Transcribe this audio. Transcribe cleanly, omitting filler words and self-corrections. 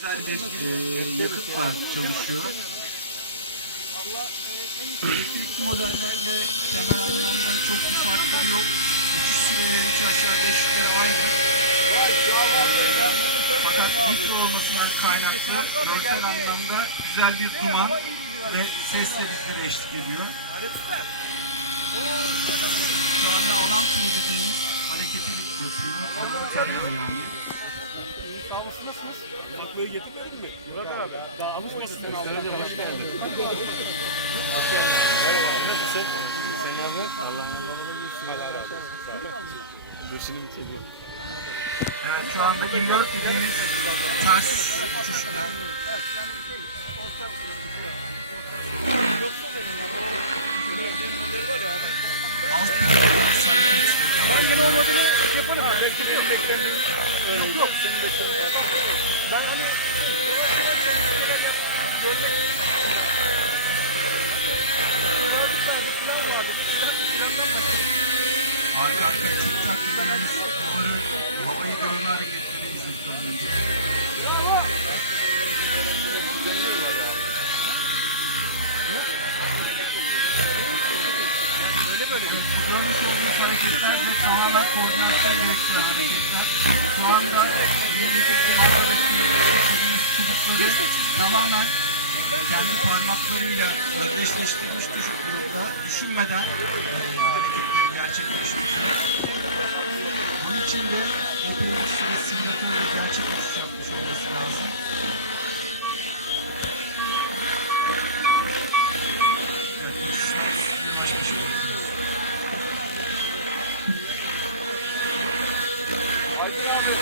güzel bir yakıt var çalışıyor. Önceki modellerde hemen hemen çok bir farkları yok. İkisiyle 3 aşağı 5 yukarı aynı. Fakat mikro olmasından kaynaklı görsel anlamda güzel bir duman ve sesle bizlere eşlik ediyor. Şu anda alan sürücülüğümüz hareketi yapıyor. Sağ olasın, nasılsınız? Baklayı getirmedin mi? Murat abi. Daha alışmasın sen Allah'tan. Hoş geldin. Hoş geldin. Nasılsın? Sen ne yapıyorsun? Allah'ın anlamalı bilirsin. Allah razı olsun. Sağ ol. Görüşünü bitireyim. Evet, şu anda geliyor. Ters uçuştu. Belki benim beklendiğim yok senin beklendiğin. Ben hani yavaş yavaş seni bir şeyler görmek istiyorum. Bir plan vardı. Plandan başka. Arka havayı görme hareketleri izletiyoruz. Bravo! Evet, bu görmüş olduğunuz hareketler de tamamen koordinasyon gerektiren hareketler. Şu anda kumandadaki çubukları tamamen kendi parmaklarıyla özdeşleştirmiş durumda, düşünmeden hareketleri gerçekleştiriyor. Bunun için de epey bir süre simülatörle gerçek uçuş yapmış olması lazım. Evet, uçuşlar sizinle baş başa bırakıyoruz. Aydın abi.